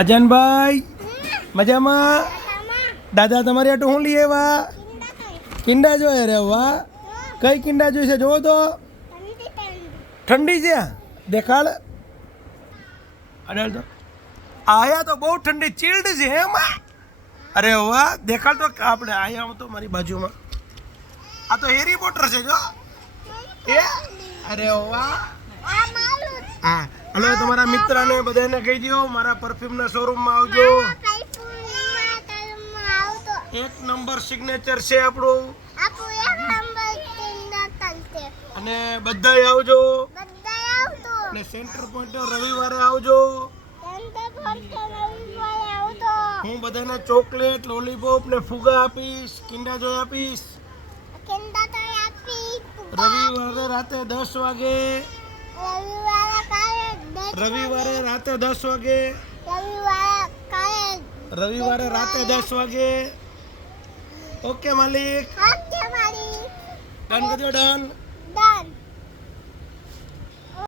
અજનભાઈ મજામાં? દાદા તમારી આટું શું લઈ આવ્યા? કિંડા જોઈએ રે વાહ કઈ કિંડા જોઈશે જોવો તો. ઠંડી છે દેખાડ. અરે તો. આયા તો બહુ ઠંડી ચીલ્ડ છે એમાં. અરે વાહ દેખાડ તો આપણે આયા તો મારી બાજુમાં. આ તો હેરી પોટર છે જો. એ? અરે વાહ હા. હલો તમારા મિત્રને બધાને કહી દો મારા પરફ્યુમના શોરૂમમાં આવજો. એક નંબર સિગ્નેચર છે આપણું. અને બધાય આવજો. અને સેન્ટર પોઈન્ટ રવિવારે આવજો. હું બધાને ચોકલેટ લોલીપોપ ને ફુગા આપીશ કિંડા જોઈ આપીશ. રવિવારે રાતે દસ વાગે. રવિવારે રાતે દસ વાગે. રવિવારે રાતે દસ વાગે. ઓકે માલિક. ડન કરી ડન.